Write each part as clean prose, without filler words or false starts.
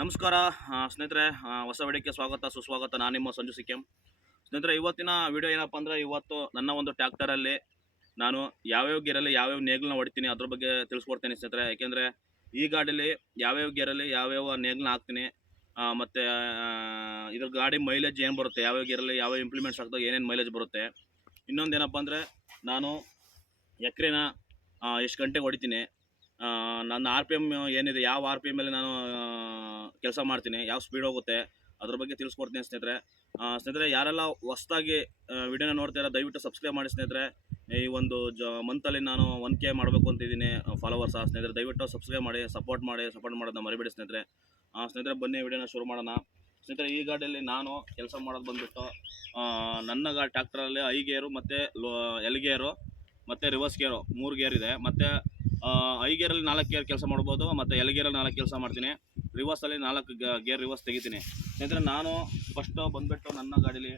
ನಮಸ್ಕಾರ ಸ್ನೇಹಿತರೆ, ಹೊಸ ವಿಡಿಯೋಕ್ಕೆ ಸ್ವಾಗತ ಸುಸ್ವಾಗತ. ನಾನು ನಿಮ್ಮ ಸಂಜು ಸಿಕ್ಕೆಂ. ಸ್ನೇಹಿತರೆ, ಇವತ್ತಿನ ವಿಡಿಯೋ ಏನಪ್ಪ ಅಂದರೆ, ಇವತ್ತು ನನ್ನ ಒಂದು ಟ್ರ್ಯಾಕ್ಟರಲ್ಲಿ ನಾನು ಯಾವ್ಯಾವ ಗೇರಲ್ಲಿ ಯಾವ್ಯಾವ ನೇಗ್ಲನ್ನ ಹೊಡಿತೀನಿ ಅದ್ರ ಬಗ್ಗೆ ತಿಳಿಸ್ಕೊಡ್ತೀನಿ ಸ್ನೇಹಿತರೆ. ಯಾಕೆಂದರೆ ಈ ಗಾಡೀಲಿ ಯಾವ್ಯಾವ ಗೇರಲ್ಲಿ ಯಾವ್ಯಾವ ನೇಗ್ಲನ್ನ ಹಾಕ್ತೀನಿ, ಮತ್ತು ಇದ್ರ ಗಾಡಿ ಮೈಲೇಜ್ ಏನು ಬರುತ್ತೆ, ಯಾವ್ಯಾವ ಗೇರಲ್ಲಿ ಯಾವ್ಯಾವ ಇಂಪ್ಲಿಮೆಂಟ್ಸ್ ಹಾಕಿದಾಗ ಏನೇನು ಮೈಲೇಜ್ ಬರುತ್ತೆ. ಇನ್ನೊಂದು ಏನಪ್ಪ ಅಂದರೆ, ನಾನು ಎಕರೆನ ಎಷ್ಟು ಗಂಟೆಗೆ ಹೊಡಿತೀನಿ, ನನ್ನ ಆರ್ ಪಿ ಎಮ್ ಏನಿದೆ, ಯಾವ ಆರ್ ಪಿ ಎಮ್ಮಲ್ಲಿ ನಾನು ಕೆಲಸ ಮಾಡ್ತೀನಿ, ಯಾವ ಸ್ಪೀಡ್ ಹೋಗುತ್ತೆ ಅದ್ರ ಬಗ್ಗೆ ತಿಳಿಸ್ಕೊಡ್ತೀನಿ ಸ್ನೇಹಿತರೆ. ಯಾರೆಲ್ಲ ಹೊಸದಾಗಿ ವಿಡಿಯೋನ ನೋಡ್ತಾಯಿರೋ ದಯವಿಟ್ಟು ಸಬ್ಸ್ಕ್ರೈಬ್ ಮಾಡಿ ಸ್ನೇಹಿತರೆ. ಈ ಒಂದು ಮಂತಲ್ಲಿ ನಾನು 1K ಮಾಡಬೇಕು ಅಂತಿದ್ದೀನಿ ಫಾಲೋವರ್ಸ್. ಸ್ನೇಹಿತರೆ, ದಯವಿಟ್ಟು ಸಬ್ಸ್ಕ್ರೈಬ್ ಮಾಡಿ, ಸಪೋರ್ಟ್ ಮಾಡೋದನ್ನ ಮರಿಬೇಡಿ ಸ್ನೇಹಿತರೆ. ಬನ್ನಿ ವಿಡಿಯೋನ ಶುರು ಮಾಡೋಣ ಸ್ನೇಹಿತರೆ. ಈ ಗಾಡಿಯಲ್ಲಿ ನಾನು ಕೆಲಸ ಮಾಡೋದು ಬಂದುಬಿಟ್ಟು, ನನ್ನ ಟ್ರ್ಯಾಕ್ಟರಲ್ಲಿ ಐ ಗೇರು ಮತ್ತು ಎಲ್ ಗೇರು ಮತ್ತು ರಿವರ್ಸ್ ಗೇರು 3 ಗೇರ್ ಇದೆ. ಮತ್ತು ಐ ಗೇರಲ್ಲಿ 4 ಗೇರ್ ಕೆಲಸ ಮಾಡ್ಬೋದು, ಮತ್ತು ಎಲ್ ಗೇರಲ್ಲಿ 4 ಕೆಲಸ ಮಾಡ್ತೀನಿ. ರಿವರ್ಸಲ್ಲಿ 4 ಗೇರ್ ರಿವರ್ಸ್ ತೆಗಿತೀನಿ ಸ್ನೇಹಿತರೆ. ನಾನು ಫಸ್ಟು ಬಂದುಬಿಟ್ಟು ನನ್ನ ಗಾಡೀಲಿ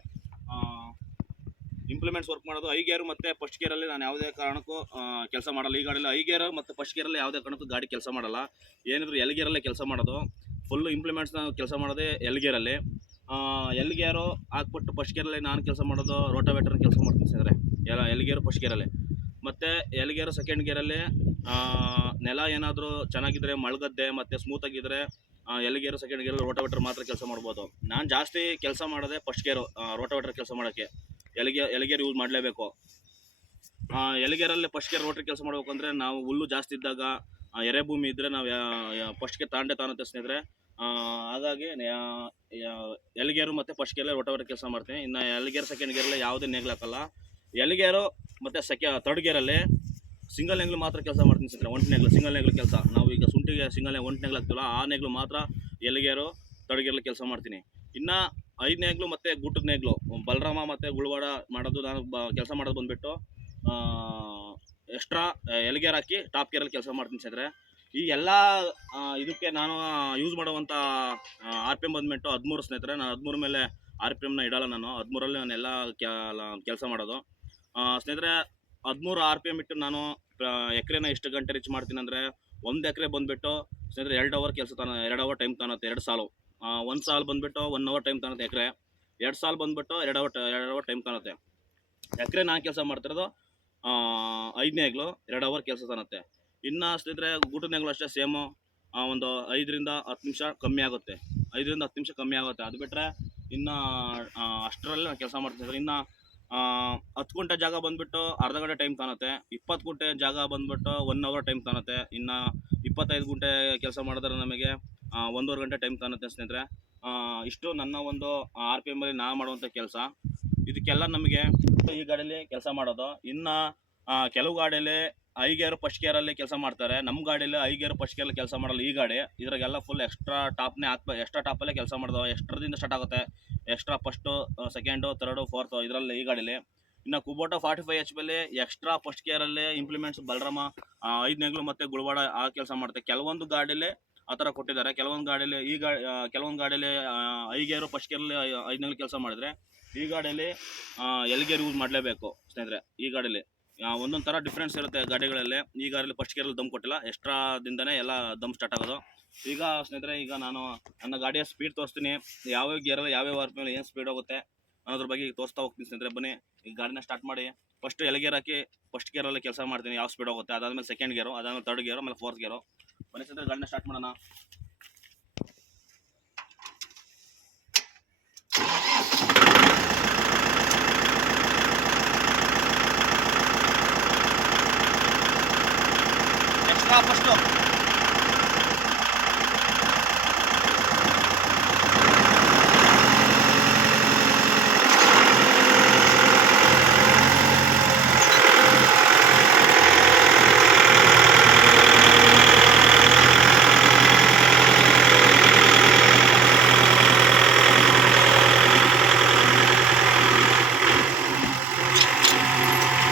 ಇಂಪ್ಲಿಮೆಂಟ್ಸ್ ವರ್ಕ್ ಮಾಡೋದು ಐ ಗೇರು ಮತ್ತು ಫಸ್ಟ್ ಗೇರಲ್ಲಿ ನಾನು ಯಾವುದೇ ಕಾರಣಕ್ಕೂ ಕೆಲಸ ಮಾಡಲ್ಲ. ಈ ಗಾಡೀಲಿ ಐ ಗೇರು ಮತ್ತು ಫಸ್ಟ್ ಗೇರಲ್ಲಿ ಯಾವುದೇ ಕಾರಣಕ್ಕೂ ಗಾಡಿ ಕೆಲಸ ಮಾಡಲ್ಲ. ಏನಿದ್ರು ಎಲ್ ಗೇರಲ್ಲೇ ಕೆಲಸ ಮಾಡೋದು. ಫುಲ್ಲು ಇಂಪ್ಲಿಮೆಂಟ್ಸ್ ನಾನು ಕೆಲಸ ಮಾಡೋದೇ ಎಲ್ ಗೇರಲ್ಲಿ. ಎಲ್ ಗೇರು ಹಾಕ್ಬಿಟ್ಟು ಫಸ್ಟ್ ಗೇರಲ್ಲಿ ನಾನು ಕೆಲಸ ಮಾಡೋದು ರೋಟಾವೇಟರ್ ಕೆಲಸ ಮಾಡ್ತೀನಿ ಸ್ನೇಹಿತರೆ. ಎಲ್ ಗೇರು ಫಸ್ಟ್ ಗೇರಲ್ಲಿ. ಮತ್ತು ಎಲ್ ಗೇರು ಸೆಕೆಂಡ್ ಗೇರಲ್ಲಿ ನೆಲ ಏನಾದರೂ ಚೆನ್ನಾಗಿದ್ದರೆ, ಮಳ್ಗದ್ದೆ ಮತ್ತು ಸ್ಮೂತಾಗಿದ್ದರೆ ಎಲ್ ಗೇರು ಸೆಕೆಂಡ್ ಗೇರಲ್ಲಿ ರೋಟಾವೇಟರ್ ಮಾತ್ರ ಕೆಲಸ ಮಾಡ್ಬೋದು. ನಾನು ಜಾಸ್ತಿ ಕೆಲಸ ಮಾಡೋದೇ ಫಸ್ಟ್ ಗೇರು ರೋಟಾವೇಟರ್ ಕೆಲಸ ಮಾಡೋಕ್ಕೆ. ಎಲ್ ಗೇರ್ ಯೂಸ್ ಮಾಡಲೇಬೇಕು. ಎಲ್ ಗೇರಲ್ಲಿ ಫಸ್ಟ್ ಗೇರ್ ರೋಟರ್ ಕೆಲಸ ಮಾಡಬೇಕು ಅಂದರೆ, ನಾವು ಹುಲ್ಲು ಜಾಸ್ತಿ ಇದ್ದಾಗ, ಎರೆ ಭೂಮಿ ಇದ್ದರೆ ನಾವು ಫಸ್ಟ್ಗೆ ತಾನುತ್ತೆ ಸ್ನೇಹಿತರೆ. ಹಾಗಾಗಿ ಎಲ್ ಗೇರು ಮತ್ತು ಫಸ್ಟ್ ಗೇರಲ್ಲಿ ರೋಟಾವೇಟರ್ ಕೆಲಸ ಮಾಡ್ತೀನಿ. ಇನ್ನು ಎಲ್ ಗೇರ್ ಸೆಕೆಂಡ್ ಗೇರಲ್ಲಿ ಯಾವುದೇ ನೇಗ್ಲು ಹಾಕಲ್ಲ. ಎಲ್ ಗೇರು ಮತ್ತು ಥರ್ಡ್ ಗೇರಲ್ಲಿ ಸಿಂಗಲ್ ನೇಗ್ಲು ಮಾತ್ರ ಕೆಲಸ ಮಾಡ್ತೀನಿ ಸ್ನೇಹಿತರೆ. ಒಂಟು ನೇಗ್ಲು, ಸಿಂಗಲ್ ನೇಗ್ಲು ಕೆಲಸ. ನಾವು ಈಗ ಶುಂಠಿಗೆ ಒಂಟು ನೇಗ್ಲು ಹಾಕ್ತೀವಲ್ಲ, ಆ ನೇಗ್ಲು ಮಾತ್ರ ಎಲ್ ಗೇರು ಥರ್ಡ್ ಗೇರಲ್ಲಿ ಕೆಲಸ ಮಾಡ್ತೀನಿ. ಇನ್ನು 5 ನೇಗ್ಲು ಮತ್ತು ಗುಟ್ಟದ ನೇಗ್ಲು, ಬಲರಾಮ ಮತ್ತು ಗುಳ್ವಾಡ ಮಾಡೋದು, ನಾನು ಕೆಲಸ ಮಾಡೋದು ಬಂದುಬಿಟ್ಟು ಎಕ್ಸ್ಟ್ರಾ ಎಲ್ ಗೇರ್ ಹಾಕಿ ಟಾಪ್ ಗೇರಲ್ಲಿ ಕೆಲಸ ಮಾಡ್ತೀನಿ ಸ್ನೇಹಿತರೆ. ಈ ಎಲ್ಲ ಇದಕ್ಕೆ ನಾನು ಯೂಸ್ ಮಾಡುವಂಥ ಆರ್ ಪಿ ಎಮ್ ಬಂದುಬಿಟ್ಟು 13 ಸ್ನೇಹಿತರೆ. ನಾನು 13 ಮೇಲೆ ಆರ್ ಪಿ ಎಮ್ನ ಇಡೋಲ್ಲ. ನಾನು 13ರಲ್ಲಿ ನಾನೆಲ್ಲ ಕೆಲಸ ಮಾಡೋದು ಸ್ನೇಹಿತರೆ. 13 ಆರ್ ಪಿ ಎಮ್ ಇಟ್ಟು ನಾನು ಎಕರೆನ ಎಷ್ಟು ಗಂಟೆ ರೀಚ್ ಮಾಡ್ತೀನಿ ಅಂದರೆ, 1 ಎಕರೆ ಬಂದುಬಿಟ್ಟು ಸ್ನೇಹಿತರೆ 2 ಅವರ್ ಕೆಲಸ 2 ಅವರ್ ಟೈಮ್ ತಾನುತ್ತೆ. 2 ಸಾಲು, 1 ಸಾಲು ಬಂದುಬಿಟ್ಟು 1 ಅವರ್ ಟೈಮ್ ತಾನುತ್ತೆ ಎಕರೆ. 2 ಸಾಲು ಬಂದುಬಿಟ್ಟು 2 ಅವರ್ ಟೈಮ್ ತಾನುತ್ತೆ ಎಕರೆ. ನಾನು ಕೆಲಸ ಮಾಡ್ತಿರೋದು 5 ನೇಗ್ಲು 2 ಅವರ್ ಕೆಲಸ ತಾನುತ್ತೆ. ಇನ್ನು ಸ್ನೇಹಿತರೆ ಗುಟ್ಟದ ನೇಗ್ಲು ಅಷ್ಟೇ ಸೇಮು, ಒಂದು 5ರಿಂದ 10 ನಿಮಿಷ ಕಮ್ಮಿ ಆಗುತ್ತೆ. 5ರಿಂದ 10 ನಿಮಿಷ ಕಮ್ಮಿ ಆಗುತ್ತೆ. ಅದು ಬಿಟ್ಟರೆ ಇನ್ನು ಅಷ್ಟರಲ್ಲಿ ನಾನು ಕೆಲಸ ಮಾಡ್ತೀನಿ. ಇನ್ನು 10 ಗುಂಟೆ ಜಾಗ ಬಂದುಬಿಟ್ಟು ಅರ್ಧ ಗಂಟೆ ಟೈಮ್ ತಾನುತ್ತೆ. 20 ಗುಂಟೆ ಜಾಗ ಬಂದುಬಿಟ್ಟು 1 ಅವರ್ ಟೈಮ್ ತಾನುತ್ತೆ. ಇನ್ನು 25 ಗುಂಟೆ ಕೆಲಸ ಮಾಡಿದ್ರೆ ನಮಗೆ 1.5 ಗಂಟೆ ಟೈಮ್ ತಾನುತ್ತೆ ಸ್ನೇಹಿತರೆ. ಇಷ್ಟು ನನ್ನ ಒಂದು ಆರ್ ಪಿ ಎಮ್ಮಲ್ಲಿ ನಾನು ಮಾಡುವಂಥ ಕೆಲಸ. ಇದಕ್ಕೆಲ್ಲ ನಮಗೆ ಈ ಗಾಡೀಲಿ ಕೆಲಸ ಮಾಡೋದು. ಇನ್ನು ಕೆಲವು ಗಾಡೀಲಿ ಐ ಗೇರು ಫಸ್ಟ್ ಗೇರಲ್ಲಿ ಕೆಲಸ ಮಾಡ್ತಾರೆ. ನಮ್ಮ ಗಾಡೀಲಿ ಐ ಗೇರು ಫಸ್ಟ್ ಗೇರಲ್ಲಿ ಕೆಲಸ ಮಾಡಲ್ಲ. ಈ ಗಾಡಿ ಇದ್ರಾಗೆಲ್ಲ ಫುಲ್ ಎಕ್ಸ್ಟ್ರಾ ಟಾಪ್ನೇ ಎಕ್ಸ್ಟ್ರಾ ಟಾಪಲ್ಲೇ ಕೆಲಸ ಮಾಡೋದು. ಎಕ್ಸ್ಟ್ರಾದಿಂದ ಸ್ಟಾರ್ಟ್ ಆಗುತ್ತೆ. Extra first, second, third, fourth ಇದರಲ್ಲಿ ಈ ಗಾಡೀಲಿ. ಇನ್ನು ಕುಬೋಟಾ 45 HP ಎಕ್ಸ್ಟ್ರಾ ಫಸ್ಟ್ ಗೇರಲ್ಲಿ ಇಂಪ್ಲಿಮೆಂಟ್ಸ್ ಬಲರಾಮ 5 ನೇಗ್ಲು ಮತ್ತು ಗುಳ್ವಾಡ ಆ ಕೆಲಸ ಮಾಡುತ್ತೆ. ಕೆಲವೊಂದು ಗಾಡೀಲಿ ಆ ಥರ ಕೊಟ್ಟಿದ್ದಾರೆ. ಕೆಲವೊಂದು ಗಾಡೀಲಿ ಕೆಲವೊಂದು ಗಾಡೀಲಿ ಐ ಗೇರು ಫಸ್ಟ್ ಗೇರಲ್ಲಿ 5 ನೇಗ್ಲು ಕೆಲಸ ಮಾಡಿದರೆ, ಈ ಗಾಡೀಲಿ ಎಲ್ ಗೇರ್ ಯೂಸ್ ಮಾಡಲೇಬೇಕು ಸ್ನೇಹಿತರೆ. ಈ ಗಾಡೀಲಿ ಒಂದೊಂದು ಥರ ಡಿಫ್ರೆನ್ಸ್ ಇರುತ್ತೆ ಗಾಡಿಗಳಲ್ಲಿ. ಈ ಗಾಡೀಲಿ ಫಸ್ಟ್ ಗೇರಲ್ಲಿ ದಮ್ ಕೊಟ್ಟಿಲ್ಲ, ಎಕ್ಸ್ಟ್ರಾದಿಂದನೇ ಎಲ್ಲ ದಮ್ ಸ್ಟಾರ್ಟ್ ಆಗೋದು. ಈಗ ಸ್ನೇಹಿತರೆ, ಈಗ ನಾನು ನನ್ನ ಗಾಡಿಯ ಸ್ಪೀಡ್ ತೋರಿಸ್ತೀನಿ. ಯಾವ್ಯಾವ ಗೇರಲ್ಲಿ ಯಾವ್ಯಾವ ಆರ್ ಪಿ ಎಮ್ ಏನು ಸ್ಪೀಡ್ ಹೋಗುತ್ತೆ ಅನ್ನೋದ್ರ ಬಗ್ಗೆ ಈಗ ತೋರಿಸ್ತಾ ಹೋಗ್ತೀನಿ ಸ್ನೇಹಿತರೆ. ಬನ್ನಿ ಈಗ ಗಾಡಿನ ಸ್ಟಾರ್ಟ್ ಮಾಡಿ. ಫಸ್ಟು ಎಲ್ ಗೇರ್ ಹಾಕಿ ಫಸ್ಟ್ ಗೇರಲ್ಲಿ ಕೆಲಸ ಮಾಡ್ತೀನಿ, ಯಾವ ಸ್ಪೀಡ್ ಹೋಗುತ್ತೆ. ಅದಾದಮೇಲೆ ಸೆಕೆಂಡ್ ಗೇರು, ಅದಾದಮೇಲೆ ಥರ್ಡ್ ಗೇರು, ಆಮೇಲೆ ಫೋರ್ತ್ ಗೇರು. ಬನ್ನಿ ಸ್ನೇಹಿತರೆ, ಗಾಡಿನ ಸ್ಟಾರ್ಟ್ ಮಾಡೋಣ. ಎಕ್ಸ್ಟ್ರಾ ಫಸ್ಟು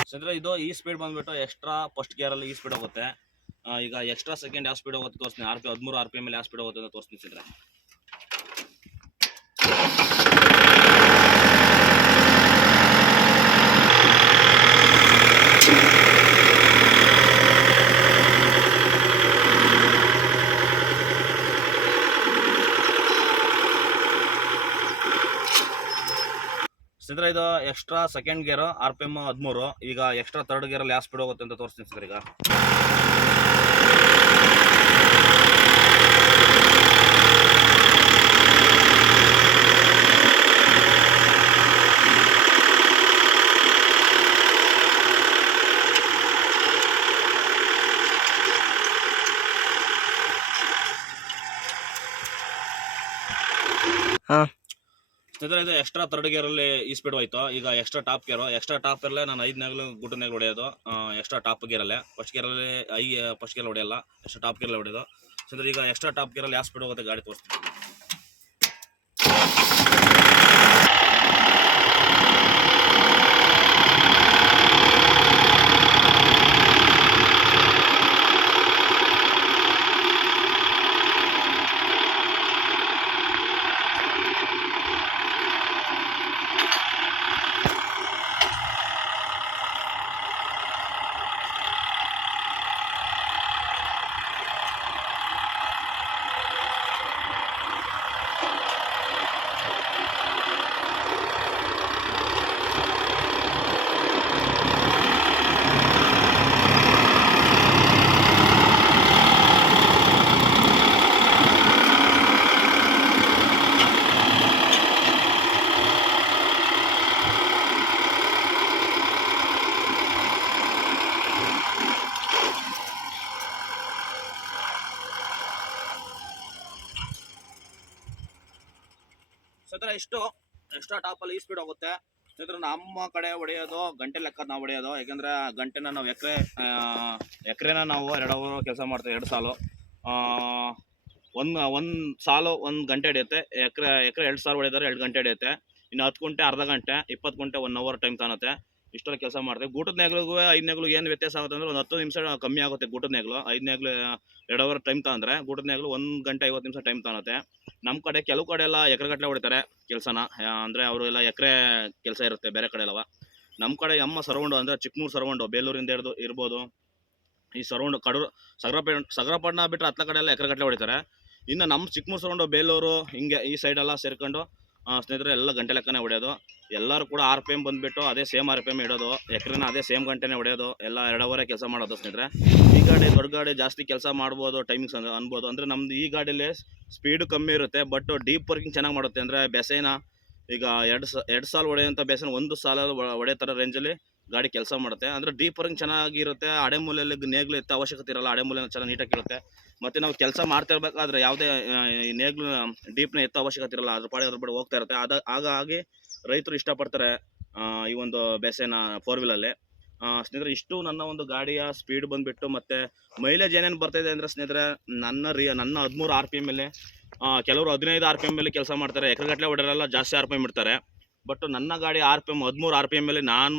ಸ್ನೇಹಿತರೆ, ಇದು ಈ ಸ್ಪೀಡ್ ಬಂದುಬಿಟ್ಟು ಎಕ್ಸ್ಟ್ರಾ ಫಸ್ಟ್ ಗೇರಲ್ಲಿ ಈ ಸ್ಪೀಡ್ ಹೋಗುತ್ತೆ. ಈಗ ಎಕ್ಸ್ಟ್ರಾ ಸೆಕೆಂಡ್ ಯಾವ ಸ್ಪೀಡ್ ಹೋಗುತ್ತೆ ತೋರಿಸ್ತೀನಿ. 13 ಆರ್ ಪಿ ಎಮ್ ಯಾವ ಸ್ಪೀಡ್ ಹೋಗುತ್ತೆ ಅಂತ ತೋರಿಸ್ತೀನಿ ಸ್ನೇಹಿತರೆ. ಸ್ನೇಹಿತರೆ ಇದು ಎಕ್ಸ್ಟ್ರಾ ಸೆಕೆಂಡ್ ಗೇರ್ RPM 13. ಈಗ ಎಕ್ಸ್ಟ್ರಾ ಥರ್ಡ್ ಗೇರಲ್ಲಿ ಯಾವ ಸ್ಪೀಡ್ ಹೋಗುತ್ತೆ ಅಂತ ತೋರಿಸ್ತೀನಿ ಸರ್. ಈಗ ಸ್ನೇಹಿತರೆ ಇದು ಎಕ್ಸ್ಟ್ರಾ ಥರ್ಡ್ ಗೇರಲ್ಲಿ ಈ ಸ್ಪೀಡ್ ಹೋಯ್ತು. ಈಗ ಎಕ್ಸ್ಟ್ರಾ ಟಾಪ್ ಗೇರಲ್ಲೇ ನಾನು 5 ನೇಗ್ಲು ಗುಡ್ ನೇಗ್ಲು ಹೊಡೆಯೋದು. ಎಕ್ಸ್ಟ್ರಾ ಟಾಪ್ ಗೇರಲ್ಲೇ ಫಸ್ಟ್ ಗೇರ್ ಹೊಡೆಯಲ್ಲ, ಎಕ್ಸ್ಟ್ರಾ ಟಾಪ್ ಗೇರಲ್ಲಿ ಹೊಡೆಯೋದು. ಸ್ನೇಹಿತರೆ ಈಗ ಎಕ್ಸ್ಟ್ರಾ ಟಾಪ್ ಗೇರಲ್ಲಿ ಯಾವ ಸ್ಪೀಡ್ ಹೋಗುತ್ತೆ ಗಾಡಿ ತೋರಿಸ್ತೀನಿ. ಸ್ನೇಹಿತರೆ ಇಷ್ಟು ಎಕ್ಸ್ಟ್ರಾ ಟಾಪಲ್ಲಿ ಈ ಸ್ಪೀಡ್ ಹೋಗುತ್ತೆ. ಸ್ನೇಹಿತರೆ ನಮ್ಮ ಕಡೆ ಹೊಡೆಯೋದು ಗಂಟೆ ಲೆಕ್ಕ ನಾವು ಹೊಡೆಯೋದು. ಯಾಕೆಂದರೆ ಗಂಟೆನ ನಾವು ಎಕರೆನ ನಾವು 2 ಅವರ್ ಕೆಲಸ ಮಾಡ್ತೇವೆ. 2 ಸಾಲು ಒಂದು ಸಾಲು 1 ಗಂಟೆ ಹಿಡಿಯುತ್ತೆ. ಎಕರೆ 2 ಸಾಲು ಹೊಡೆಯೋದಾರೆ 2 ಗಂಟೆ ಹಿಡಿಯುತ್ತೆ. ಇನ್ನು 10 ಗುಂಟೆ ಅರ್ಧ ಗಂಟೆ, 20 ಗುಂಟೆ 1 ಅವರ್ ಟೈಮ್ ತಾನುತ್ತೆ. ಇಷ್ಟೊಂದು ಕೆಲಸ ಮಾಡ್ತೀವಿ. ಗೂಟದ ನೇಗ್ಲಿಗೂ 5 ನೇಗ್ಲಿಗೂ ಏನು ವ್ಯತ್ಯಾಸ ಆಗುತ್ತೆ ಅಂದರೆ ಒಂದು 10 ನಿಮಿಷ ಕಮ್ಮಿ ಆಗುತ್ತೆ ಗೂಟದ ನೇಗ್ಲು. 5 ನೇಗ್ಲು 2 ಅವರ್ ಟೈಮ್ ತಗೊಂಡ್ರೆ ಗೂಟದ ನೇಗ್ಲು 1 ಗಂಟೆ 50 ನಿಮಿಷ ಟೈಮ್ ತಾನುತ್ತೆ. ನಮ್ಮ ಕಡೆ ಕೆಲವು ಕಡೆ ಎಲ್ಲ ಎಕರೆಗಟ್ಟಲೆ ಹೊಡಿತಾರೆ ಕೆಲಸನ. ಅಂದರೆ ಅವರು ಎಲ್ಲ ಎಕರೆ ಕೆಲಸ ಇರುತ್ತೆ ಬೇರೆ ಕಡೆ ಎಲ್ಲವ. ನಮ್ಮ ಕಡೆ ನಮ್ಮ ಸರೌಂಡು ಅಂದರೆ ಚಿಕ್ಕಮೂರು ಸರೌಂಡು, ಬೇಲೂರಿಂದ ಇರ್ಬೋದು, ಈ ಸರೌಂಡು ಕಡೂರು ಸಗರಪಟ್ಟಣ ಬಿಟ್ಟರೆ ಹತ್ತ ಕಡೆ ಎಲ್ಲ ಎಕರೆಗಟ್ಟಲೆ ಹೊಡಿತಾರೆ. ಇನ್ನು ನಮ್ಮ ಚಿಕ್ಕಮೂರು ಸರೌಂಡು, ಬೇಲೂರು ಹಿಂಗೆ ಈ ಸೈಡೆಲ್ಲ ಸೇರ್ಕೊಂಡು ಸ್ನೇಹಿತರೆ ಎಲ್ಲ ಗಂಟೆ ಲೆಕ್ಕನೇ ಹೊಡೆಯೋದು. ಎಲ್ಲರೂ ಕೂಡ RPM ಬಂದುಬಿಟ್ಟು ಅದೇ ಸೇಮ್ RPM ಇಡೋದು. ಎಕರೆನ ಅದೇ ಸೇಮ್ ಗಂಟೆನೇ ಹೊಡೆಯೋದು. ಎಲ್ಲ 2 ಅವರೇ ಕೆಲಸ ಮಾಡೋದು. ಸ್ನೇಹಿತರೆ ಈ ಗಾಡಿ ದೊಡ್ಡ ಗಾಡಿ ಜಾಸ್ತಿ ಕೆಲಸ ಮಾಡ್ಬೋದು, ಟೈಮಿಂಗ್ಸ್ ಅನ್ಬೋದು. ಅಂದರೆ ನಮ್ದು ಈ ಗಾಡಿಯಲ್ಲಿ ಸ್ಪೀಡು ಕಮ್ಮಿ ಇರುತ್ತೆ, ಬಟ್ ಡೀಪ್ ವರ್ಕಿಂಗ್ ಚೆನ್ನಾಗಿ ಮಾಡುತ್ತೆ. ಅಂದರೆ ಬೆಸೆನ ಈಗ 2 ಸಾಲು ಹೊಡೆಯೋಂಥ ಬೆಸೆನ 1 ಸಾಲಲ್ಲಿ ಹೊಡೆಯೋ ಥರ ರೇಂಜಲ್ಲಿ ಗಾಡಿ ಕೆಲಸ ಮಾಡುತ್ತೆ. ಅಂದರೆ ಡೀಪ್ ವರ್ಕಿಂಗ್ ಚೆನ್ನಾಗಿರುತ್ತೆ. ಅಡೆಮೂಲೆಯಲ್ಲಿ ನೇಗ್ಲು ಎತ್ತ ಅವಶ್ಯಕತೆ ಇರಲ್ಲ. ಅಡೆಮೂಲೆನ ಚೆನ್ನಾಗಿ ನೀಟಾಗಿ ಇರುತ್ತೆ. ಮತ್ತು ನಾವು ಕೆಲಸ ಮಾಡ್ತಿರ್ಬೇಕಾದ್ರೆ ಯಾವುದೇ ಈ ನೇಗ್ಲು ಡೀಪ್ನ ಎತ್ತ ಅವಶ್ಯಕತೆ ಇರಲ್ಲ. ಅದ್ರ ಪಾಡಿ ಹೋಗ್ತಾ ಇರುತ್ತೆ. ಹಾಗಾಗಿ ರೈತರು ಇಷ್ಟಪಡ್ತಾರೆ ಈ ಒಂದು ಬೆಸೆನ 4 ವೀಲಲ್ಲಿ. ಸ್ನೇಹಿತರೆ ಇಷ್ಟು ನನ್ನ ಒಂದು ಗಾಡಿಯ ಸ್ಪೀಡ್ ಬಂದುಬಿಟ್ಟು. ಮತ್ತು ಮೈಲೇಜ್ ಏನೇನು ಬರ್ತಾಯಿದೆ ಅಂದರೆ ಸ್ನೇಹಿತರೆ ನನ್ನ 13 RPM ಮೇಲೆ, ಕೆಲವರು 15 RPM ಮೇಲೆ ಕೆಲಸ ಮಾಡ್ತಾರೆ. ಎಕರೆಗಟ್ಟಲೆ ಹೊಡೆಯೋರೆಲ್ಲ ಜಾಸ್ತಿ RPM ಇಡ್ತಾರೆ. ಬಟ್ ನನ್ನ ಗಾಡಿ 13 RPM ಮೇಲೆ ನಾನು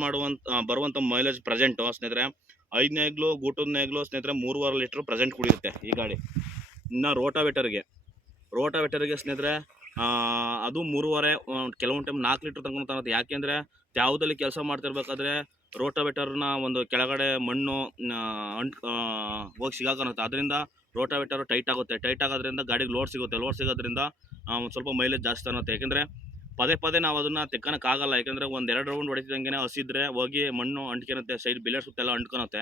ಬರುವಂಥ ಮೈಲೇಜ್ ಪ್ರೆಸೆಂಟು ಸ್ನೇಹಿತರೆ 5 ನೇಗ್ಲು ಗೂಟದ ನೇಗ್ಲು ಸ್ನೇಹಿತರೆ 3.5 ಲೀಟ್ರ್ ಪ್ರೆಸೆಂಟ್ ಕುಡಿಯುತ್ತೆ ಈ ಗಾಡಿ. ಇನ್ನು ರೋಟಾವೇಟರ್ಗೆ ಸ್ನೇಹಿತರೆ ಅದು 3.5, ಕೆಲವೊಂದು ಟೈಮ್ 4 ಲೀಟ್ರ್ ತಗೊಂಡು ತಗುತ್ತೆ. ಯಾಕೆಂದರೆ ಯಾವುದಲ್ಲಿ ಕೆಲಸ ಮಾಡ್ತಿರ್ಬೇಕಾದ್ರೆ ರೋಟಾವೇಟರ್ನ ಒಂದು ಕೆಳಗಡೆ ಮಣ್ಣು ಹೋಗಿ ಸಿಗಾಕತ್ತೆ. ಅದರಿಂದ ರೋಟಾವೇಟರ್ ಟೈಟ್ ಆಗುತ್ತೆ. ಟೈಟ್ ಆಗೋದ್ರಿಂದ ಗಾಡಿಗೆ ಲೋಡ್ ಸಿಗೋದ್ರಿಂದ ಒಂದು ಸ್ವಲ್ಪ ಮೈಲೇಜ್ ಜಾಸ್ತಿ ಅನ್ನುತ್ತೆ. ಯಾಕೆಂದರೆ ಪದೇ ನಾವು ಅದನ್ನು ತೆಕ್ಕೊಳಕ್ಕಾಗಲ್ಲ. ಯಾಕೆಂದರೆ 1-2 ರೌಂಡ್ ಹೊಡಿತಿದ್ದಂಗೆ ಹಸಿದ್ರೆ ಹೋಗಿ ಮಣ್ಣು ಅಂಟ್ಕೊಳುತ್ತೆ, ಸೈಡ್ ಬಿಲೇಡ್ ಸುತ್ತೆಲ್ಲ ಅಂಟ್ಕೊಳುತ್ತೆ.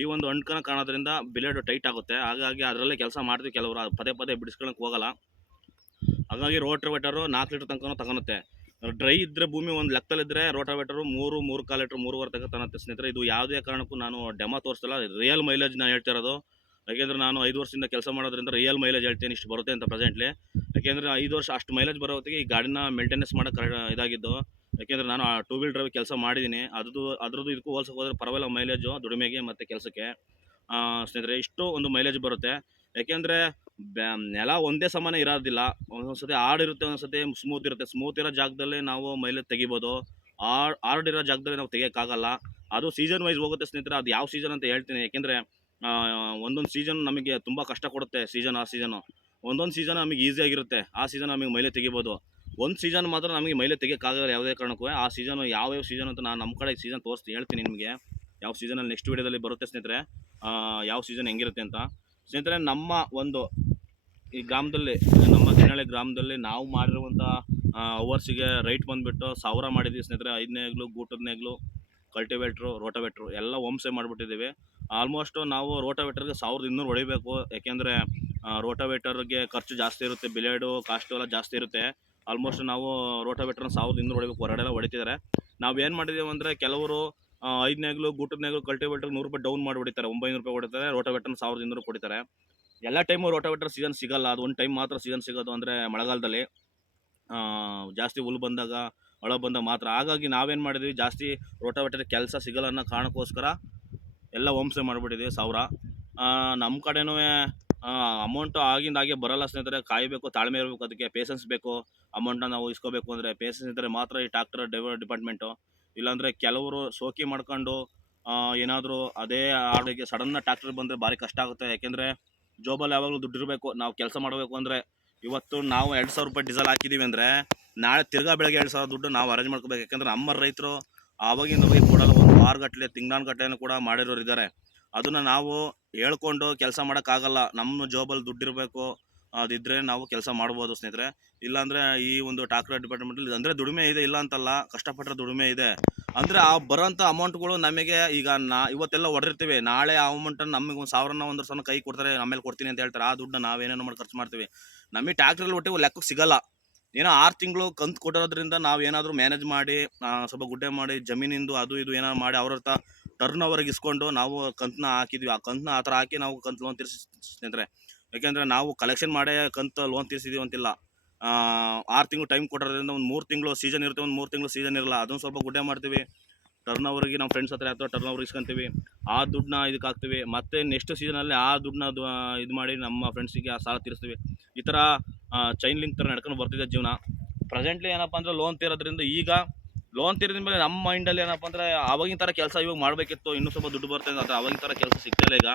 ಈ ಒಂದು ಅಂಟ್ಕೊಳ ಕಾಣೋದ್ರಿಂದ ಬಿಲೇಡು ಟೈಟ್ ಆಗುತ್ತೆ. ಹಾಗಾಗಿ ಅದರಲ್ಲೇ ಕೆಲಸ ಮಾಡ್ತೀವಿ. ಕೆಲವರು ಪದೇ ಬಿಡಿಸ್ಕೊಳಕ್ಕೆ ಹೋಗಲ್ಲ. ಹಾಗಾಗಿ ರೋಟಾವೇಟರು 4 ಲೀಟ್ರ್ ತನಕ ತಗೊಳುತ್ತೆ. ಡ್ರೈ ಇದ್ದರೆ ಭೂಮಿ ಒಂದು ಲೆಕ್ಕದಲ್ಲಿದ್ದರೆ ರೋಟಾವೇಟರು 3.25 ಲೀಟ್ರ್ 3.5 ತನಕ ತಗೊಳುತ್ತೆ. ಸ್ನೇಹಿತರೆ ಇದು ಯಾವುದೇ ಕಾರಣಕ್ಕೂ ನಾನು ಡೆಮೋ ತೋರಿಸ್ತಿಲ್ಲ, ರಿಯಲ್ ಮೈಲೇಜ್ ನಾನು ಹೇಳ್ತಿರೋದು. ಯಾಕೆಂದರೆ ನಾನು 5 ವರ್ಷದಿಂದ ಕೆಲಸ ಮಾಡೋದ್ರಿಂದ ರಿಯಲ್ ಮೈಲೇಜ್ ಹೇಳ್ತೀನಿ ಇಷ್ಟು ಬರುತ್ತೆ ಅಂತ ಪ್ರೆಸೆಂಟ್ಲಿ. ಯಾಕೆಂದರೆ 5 ವರ್ಷ ಅಷ್ಟು ಮೈಲೇಜ್ ಬರೋ ಹೊತ್ತಿಗೆ ಈ ಗಾಡಿನ ಮೇಂಟೆನೆನ್ಸ್ ಮಾಡೋಕ್ಕೆ ಇದಾಗಿದ್ದು. ಯಾಕೆಂದರೆ ನಾನು 2 ವೀಲ್ ಡ್ರೈವ್ ಕೆಲಸ ಮಾಡಿದ್ದೀನಿ. ಅದ್ರದ್ದು ಇದಕ್ಕೂ ಹೋಲ್ಸಕ್ಕೆ ಹೋದರೆ ಪರವಾಗಿಲ್ಲ ಮೈಲೇಜು ದುಡಿಮೆಗೆ ಮತ್ತು ಕೆಲಸಕ್ಕೆ. ಸ್ನೇಹಿತರೆ ಇಷ್ಟು ಒಂದು ಮೈಲೇಜ್ ಬರುತ್ತೆ. ಯಾಕೆಂದರೆ ನೆಲ ಒಂದೇ ಸಮಾನ ಇರೋದಿಲ್ಲ. ಒಂದೊಂದ್ಸತಿ ಹಾರ್ಡ್ ಒಂದೊಂದ್ಸತಿ ಸ್ಮೂತ್ ಇರುತ್ತೆ. ಸ್ಮೂತ್ ಇರೋ ಜಾಗದಲ್ಲಿ ನಾವು ಮೈಲೇಜ್ ತೆಗಿಬೋದು. ಹಾರ್ಡ್ ಇರೋ ಜಾಗದಲ್ಲಿ ನಾವು ತೆಗಿಯೋಕ್ಕಾಗಲ್ಲ. ಅದು ಸೀಸನ್ ವೈಸ್ ಹೋಗುತ್ತೆ ಸ್ನೇಹಿತರೆ. ಅದು ಯಾವ ಸೀಸನ್ ಅಂತ ಹೇಳ್ತೀನಿ. ಯಾಕೆಂದರೆ ಒಂದೊಂದು ಸೀಸನ್ ನಮಗೆ ತುಂಬ ಕಷ್ಟ ಕೊಡುತ್ತೆ. ಆ ಸೀಸನು ಒಂದೊಂದು ಸೀಸನ್ ನಮಗೆ ಈಸಿಯಾಗಿರುತ್ತೆ. ಆ ಸೀಸನ್ ನಮಗೆ ಮೈಲೇಜ್ ತೆಗಿಬೋದು. ಒಂದು ಸೀಸನ್ ಮಾತ್ರ ನಮಗೆ ಮೈಲೇಜ್ ತೆಗಿಯೋಕ್ಕಾಗಲ್ಲ ಯಾವುದೇ ಕಾರಣಕ್ಕೂ. ಆ ಸೀಸನು ಯಾವ್ಯಾವ ಸೀಸನ್ ಅಂತ ನಾನು ನಮ್ಮ ಕಡೆ ಸೀಸನ್ ಹೇಳ್ತೀನಿ ನಿಮಗೆ. ಯಾವ ಸೀಸನಲ್ಲಿ ನೆಕ್ಸ್ಟ್ ವೀಡಿಯೋದಲ್ಲಿ ಬರುತ್ತೆ ಸ್ನೇಹಿತರೆ, ಯಾವ ಸೀಸನ್ ಹೆಂಗಿರುತ್ತೆ ಅಂತ. ಸ್ನೇಹಿತರೆ ನಮ್ಮ ಒಂದು ಈ ಗ್ರಾಮದಲ್ಲಿ, ನಮ್ಮ ಕೆನ್ನಳ್ಳಿ ಗ್ರಾಮದಲ್ಲಿ ನಾವು ಮಾಡಿರುವಂಥ ಅವರ್ಸಿಗೆ ರೈಟ್ ಬಂದುಬಿಟ್ಟು 1000 ಮಾಡಿದ್ದೀವಿ ಸ್ನೇಹಿತರೆ. 5 ನೇಗ್ಲು, ಗೂಟದ ನೇಗ್ಲು, ಕಲ್ಟಿವೇಟ್ರು, ರೋಟೋವೇಟ್ರು ಎಲ್ಲ ಹೋಮ್ಸೇ ಮಾಡಿಬಿಟ್ಟಿದ್ದೀವಿ. ಆಲ್ಮೋಸ್ಟು ನಾವು ರೋಟೋವೇಟರ್ಗೆ 1200 ಹೊಡಿಬೇಕು. ಯಾಕೆಂದರೆ ರೋಟೋವೇಟರ್ಗೆ ಖರ್ಚು ಜಾಸ್ತಿ ಇರುತ್ತೆ, ಬಿಲೇಡು ಕಾಸ್ಟು ಎಲ್ಲ ಜಾಸ್ತಿ ಇರುತ್ತೆ. ಆಲ್ಮೋಸ್ಟ್ ನಾವು ರೋಟೋವೇಟರ್ನ 1200 ಹೊಡಿಬೇಕು. ಹೊರಗಡೆ ಹೊಡಿತಿದ್ದಾರೆ. ನಾವೇನು ಮಾಡಿದ್ದೀವಿ ಅಂದರೆ ಕೆಲವರು 5 ನೇಗ್ಲು, ಗೂಟದ ನೇಗ್ಲು, ಕಲ್ಟಿವೇಟರ್ಗೆ ₹100 ಡೌನ್ ಮಾಡಿ ಹೊಡಿತಾರೆ, ₹900 ಹೊಡಿತಾರೆ. ರೋಟೋವೇಟರ್ನ 1200 ಕೊಡ್ತಾರೆ. ಎಲ್ಲ ಟೈಮು ರೋಟೋವೇಟರ್ ಸೀಸನ್ ಸಿಗಲ್ಲ. ಅದು ಒಂದು ಟೈಮ್ ಮಾತ್ರ ಸೀಸನ್ ಸಿಗೋದು, ಅಂದರೆ ಮಳೆಗಾಲದಲ್ಲಿ ಜಾಸ್ತಿ ಹುಲ್ಲು ಬಂದಾಗ, ಹೊಳ ಬಂದಾಗ ಮಾತ್ರ. ಹಾಗಾಗಿ ನಾವೇನು ಮಾಡಿದ್ವಿ, ಜಾಸ್ತಿ ರೋಟೋವೇಟರ್ ಕೆಲಸ ಸಿಗಲ್ಲ ಅನ್ನೋ ಕಾರಣಕ್ಕೋಸ್ಕರ ಎಲ್ಲ ಹೋಮ್ಸೇ ಮಾಡಿಬಿಟ್ಟಿದ್ದೀವಿ 1000. ನಮ್ಮ ಕಡೆನೂ ಅಮೌಂಟು ಆಗಿಂದಾಗೆ ಬರೋಲ್ಲ ಸ್ನೇಹಿತರೆ. ಕಾಯಬೇಕು, ತಾಳ್ಮೆ ಇರಬೇಕು, ಅದಕ್ಕೆ ಪೇಷನ್ಸ್ ಬೇಕು. ಅಮೌಂಟನ್ನ ನಾವು ಇಸ್ಕೋಬೇಕು ಅಂದರೆ ಪೇಷನ್ಸ್ ಇದ್ದರೆ ಮಾತ್ರ ಈ ಟ್ರಾಕ್ಟರ್ ಡಿಪಾರ್ಟ್ಮೆಂಟು. ಇಲ್ಲಾಂದರೆ ಕೆಲವರು ಶೋಕಿ ಮಾಡ್ಕೊಂಡು ಏನಾದರೂ ಅದೇ ಆಡಿಗೆ ಸಡನ್ನಾಗಿ ಟ್ರಾಕ್ಟರ್ ಬಂದರೆ ಭಾರಿ ಕಷ್ಟ ಆಗುತ್ತೆ. ಯಾಕೆಂದರೆ ಜೋಬಲ್ಲಿ ಯಾವಾಗಲೂ ದುಡ್ಡು ಇರಬೇಕು. ನಾವು ಕೆಲಸ ಮಾಡಬೇಕು ಅಂದರೆ ಇವತ್ತು ನಾವು ₹2000 ಡೀಸೆಲ್ ಹಾಕಿದ್ದೀವಿ ಅಂದರೆ ನಾಳೆ ತಿರ್ಗಾ ಬೆಳಗ್ಗೆ 2000 ದುಡ್ಡು ನಾವು ಅರೇಂಜ್ ಮಾಡ್ಕೋಬೇಕು. ಯಾಕೆಂದರೆ ನಮ್ಮ ರೈತರು ಆವಾಗಿಂದ ಕೊಡಲ್ಲ, ಒಂದು ವಾರಗಟ್ಟಲೆ, ತಿಂಗಳಾನುಗಟ್ಟಲೆ ಕೂಡ ಮಾಡಿರೋರು ಇದ್ದಾರೆ. ಅದನ್ನು ನಾವು ಹೇಳ್ಕೊಂಡು ಕೆಲಸ ಮಾಡೋಕ್ಕಾಗಲ್ಲ. ನಮ್ಮ ಜೋಬಲ್ಲಿ ದುಡ್ಡಿರಬೇಕು, ಅದಿದ್ದರೆ ನಾವು ಕೆಲಸ ಮಾಡ್ಬೋದು ಸ್ನೇಹಿತರೆ. ಇಲ್ಲಾಂದರೆ ಈ ಒಂದು ಟ್ರಾಕ್ಟರ್ ಡಿಪಾರ್ಟ್ಮೆಂಟಲ್ಲಿ ಅಂದರೆ ದುಡಿಮೆ ಇದೆ, ಇಲ್ಲ ಅಂತಲ್ಲ, ಕಷ್ಟಪಟ್ಟರೆ ದುಡಿಮೆ ಇದೆ. ಅಂದರೆ ಆ ಬರೋಂಥ ಅಮೌಂಟ್ಗಳು ನಮಗೆ ಈಗ ಇವತ್ತೆಲ್ಲ ಹೊಡೆದಿರ್ತೀವಿ, ನಾಳೆ ಆ ಅಮೌಂಟನ್ನು ನಮಗೆ ಒಂದು 1000 ಕೈ ಕೊಡ್ತಾರೆ, ಆಮೇಲೆ ಕೊಡ್ತೀನಿ ಅಂತ ಹೇಳ್ತಾರೆ. ಆ ದುಡ್ಡನ್ನ ನಾವೇನೇನೋ ಮಾಡಿ ಖರ್ಚು ಮಾಡ್ತೀವಿ. ನಮಗೆ ಟ್ಯಾಕ್ಟ್ರಲ್ಲಿ ಒಟ್ಟಿಗೆ ಲೆಕ್ಕಕ್ಕೆ ಸಿಗಲ್ಲ. ಏನೋ 6 ತಿಂಗಳು ಕಂತು ಕೊಟ್ಟಿರೋದ್ರಿಂದ ನಾವು ಏನಾದರೂ ಮ್ಯಾನೇಜ್ ಮಾಡಿ ಸ್ವಲ್ಪ ಗುಡ್ಡೆ ಮಾಡಿ ಜಮೀನಿಂದು ಅದು ಇದು ಏನಾದ್ರು ಮಾಡಿ ಅವ್ರ ಹತ್ರ ಟರ್ನ್ ಓವರ್ಗೆ ಇಸ್ಕೊಂಡು ನಾವು ಕಂತನ್ನ ಹಾಕಿದ್ವಿ. ಆ ಕಂತನ್ನ ಆ ಥರ ಹಾಕಿ ನಾವು ಕಂತು ಲೋನ್ ತೀರಿಸಿ ಸ್ನೇಹಿತರೆ. ಯಾಕೆಂದರೆ ನಾವು ಕಲೆಕ್ಷನ್ ಮಾಡೇ ಕಂತು ಲೋನ್ ತೀರಿಸಿದ್ದೀವಿ ಅಂತಿಲ್ಲ. 6 ತಿಂಗಳು ಟೈಮ್ ಕೊಟ್ಟಿರೋದ್ರಿಂದ ಒಂದು 3 ತಿಂಗಳು ಸೀಸನ್ ಇರುತ್ತೆ, ಒಂದು 3 ತಿಂಗಳು ಸೀಸನ್ ಇರಲ್ಲ. ಅದನ್ನು ಸ್ವಲ್ಪ ಗುಡ್ಡೆ ಮಾಡ್ತೀವಿ. ಟರ್ನ್ ಓವರ್ಗೆ ನಮ್ಮ ಫ್ರೆಂಡ್ಸ್ ಹತ್ರ ಅಥವಾ ಟರ್ನ್ ಓವರ್ ಇಸ್ಕೊಂತೀವಿ. ಆ ದುಡ್ಡನ್ನ ಇದಕ್ಕೆ ಹಾಕ್ತೀವಿ. ಮತ್ತು ನೆಕ್ಸ್ಟ್ ಸೀಸನಲ್ಲಿ ಆ ದುಡ್ಡನ್ನ ಇದು ಮಾಡಿ ನಮ್ಮ ಫ್ರೆಂಡ್ಸಿಗೆ ಆ ಸಾಲ ತೀರಿಸ್ತೀವಿ. ಈ ಥರ ಚೈನ್ ಲಿಂಕ್ ಥರ ನಡ್ಕೊಂಡು ಬರ್ತಿದೆ ಜೀವನ. ಪ್ರೆಸೆಂಟ್ಲಿ ಏನಪ್ಪ ಅಂದರೆ ಲೋನ್ ತೀರೋದ್ರಿಂದ, ಈಗ ಲೋನ್ ತೀರಿದ ಮೇಲೆ ನಮ್ಮ ಮೈಂಡಲ್ಲಿ ಏನಪ್ಪ ಅಂದರೆ ಆವಾಗಿನ ಥರ ಕೆಲಸ ಇವಾಗ ಮಾಡಬೇಕಿತ್ತು, ಇನ್ನೂ ಸ್ವಲ್ಪ ದುಡ್ಡು ಬರ್ತಾಯಿದೆ ಅಂತ. ಆವಾಗಿನ ಥರ ಕೆಲಸ ಸಿಗ್ತಾಯಿಲ್ಲ. ಈಗ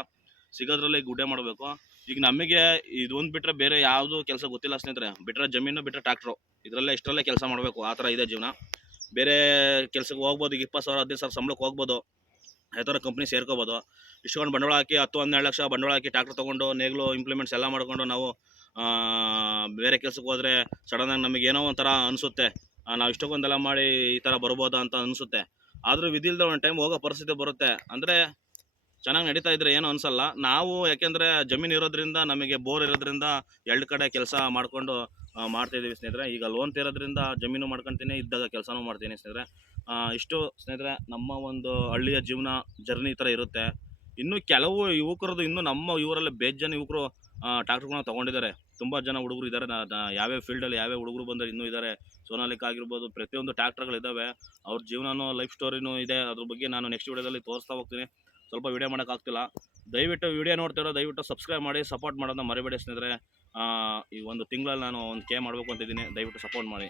ಸಿಗೋದ್ರಲ್ಲಿ ಗುಡ್ಡೆ ಮಾಡಬೇಕು. ಈಗ ನಮಗೆ ಇದೊಂದು ಬಿಟ್ಟರೆ ಬೇರೆ ಯಾವುದೂ ಕೆಲಸ ಗೊತ್ತಿಲ್ಲ ಸ್ನೇಹಿತರೆ. ಬಿಟ್ಟರೆ ಜಮೀನು, ಬಿಟ್ಟರೆ ಟ್ರಾಕ್ಟ್ರು, ಇದರಲ್ಲೇ ಇಷ್ಟರಲ್ಲೇ ಕೆಲಸ ಮಾಡಬೇಕು. ಆ ಥರ ಇದೆ ಜೀವನ. ಬೇರೆ ಕೆಲಸಕ್ಕೆ ಹೋಗ್ಬೋದು. ಈಗ 20,000 15,000 ಸಂಬಳಕ್ಕೆ ಹೋಗ್ಬೋದು, ಯಾವ್ದಾರ ಕಂಪ್ನಿ ಸೇರ್ಕೋಬೋದು. ಇಷ್ಟೊಂದು ಬಂಡವಾಳ ಹಾಕಿ 10-12 ಲಕ್ಷ ಬಂಡವಾಳ ಹಾಕಿ ಟ್ರಾಕ್ಟರ್ ತೊಗೊಂಡು ನೇಗ್ಲು ಇಂಪ್ಲಿಮೆಂಟ್ಸ್ ಎಲ್ಲ ಮಾಡ್ಕೊಂಡು ನಾವು ಬೇರೆ ಕೆಲಸಕ್ಕೆ ಹೋದರೆ ಸಡನ್ನಾಗಿ ನಮಗೇನೋ ಒಂಥರ ಅನಿಸುತ್ತೆ, ನಾವು ಇಷ್ಟಕ್ಕೊಂದೆಲ್ಲ ಮಾಡಿ ಈ ಥರ ಬರ್ಬೋದಾ ಅಂತ ಅನಿಸುತ್ತೆ. ಆದರೂ ವಿಧಿಲ್ದ ಒಂದು ಟೈಮ್ ಹೋಗೋ ಪರಿಸ್ಥಿತಿ ಬರುತ್ತೆ. ಅಂದರೆ ಚೆನ್ನಾಗಿ ನಡೀತಾ ಇದ್ದರೆ ಏನೂ ಅನಿಸಲ್ಲ. ನಾವು ಯಾಕೆಂದರೆ ಜಮೀನು ಇರೋದ್ರಿಂದ, ನಮಗೆ ಬೋರ್ ಇರೋದ್ರಿಂದ 2 ಕಡೆ ಕೆಲಸ ಮಾಡಿಕೊಂಡು ಮಾಡ್ತಾಯಿದ್ದೀವಿ ಸ್ನೇಹಿತರೆ. ಈಗ ಲೋನ್ ತೀರೋದ್ರಿಂದ ಜಮೀನು ಮಾಡ್ಕೊತೀನಿ, ಇದ್ದಾಗ ಕೆಲಸನೂ ಮಾಡ್ತೀನಿ ಸ್ನೇಹಿತರೆ. ಇಷ್ಟು ಸ್ನೇಹಿತರೆ, ನಮ್ಮ ಒಂದು ಹಳ್ಳಿಯ ಜೀವನ ಜರ್ನಿ ಈ ಥರ ಇರುತ್ತೆ. ಇನ್ನೂ ಕೆಲವು ಯುವಕರದ್ದು, ಇನ್ನೂ ನಮ್ಮ ಇವರಲ್ಲಿ ಬೇಜಾನ್ ಯುವಕರು ಟ್ರಾಕ್ಟರ್ಗಳನ್ನ ತೊಗೊಂಡಿದ್ದಾರೆ. ತುಂಬ ಜನ ಹುಡುಗರು ಇದ್ದಾರೆ. ಯಾವ್ಯಾವ ಫೀಲ್ಡಲ್ಲಿ ಯಾವ್ಯಾವ ಹುಡುಗರು ಬಂದರೆ ಇನ್ನೂ ಇದ್ದಾರೆ. ಸೋನಾಲಿಕಾ ಆಗಿರ್ಬೋದು, ಪ್ರತಿಯೊಂದು ಟ್ರಾಕ್ಟರ್ಗಳಿದ್ದಾವೆ. ಅವ್ರ ಜೀವನನೂ ಲೈಫ್ ಸ್ಟೋರಿನೂ ಇದೆ. ಅದ್ರ ಬಗ್ಗೆ ನಾನು ನೆಕ್ಸ್ಟ್ ವೀಡಿಯೋದಲ್ಲಿ ತೋರಿಸ್ತಾ ಹೋಗ್ತೀನಿ. ಸ್ವಲ್ಪ ವೀಡಿಯೋ ಮಾಡೋಕ್ಕಾಗ್ತಿಲ್ಲ. ದಯವಿಟ್ಟು ವೀಡಿಯೋ ನೋಡ್ತಿರೋ ದಯವಿಟ್ಟು ಸಬ್ಸ್ಕ್ರೈಬ್ ಮಾಡಿ, ಸಪೋರ್ಟ್ ಮಾಡೋದನ್ನ ಮರಿಬೇಡಿ ಸ್ನೇಹಿತರೆ. ಈ ಒಂದು ತಿಂಗಳಲ್ಲಿ ನಾನು ಒಂದು ಕೆ ಮಾಡಬೇಕು ಅಂತಿದ್ದೀನಿ. ದಯವಿಟ್ಟು ಸಪೋರ್ಟ್ ಮಾಡಿ.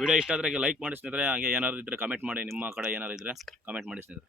ವೀಡಿಯೋ ಇಷ್ಟ ಆದರೆ ಲೈಕ್ ಮಾಡಿ ಸ್ನೇಹಿತರೆ. ಹಾಗೆ ಏನಾದ್ರು ಇದ್ದರೆ ಕಮೆಂಟ್ ಮಾಡಿ, ನಿಮ್ಮ ಕಡೆ ಏನಾದ್ರು ಇದ್ದರೆ ಕಮೆಂಟ್ ಮಾಡಿ ಸ್ನೇಹಿತರೆ.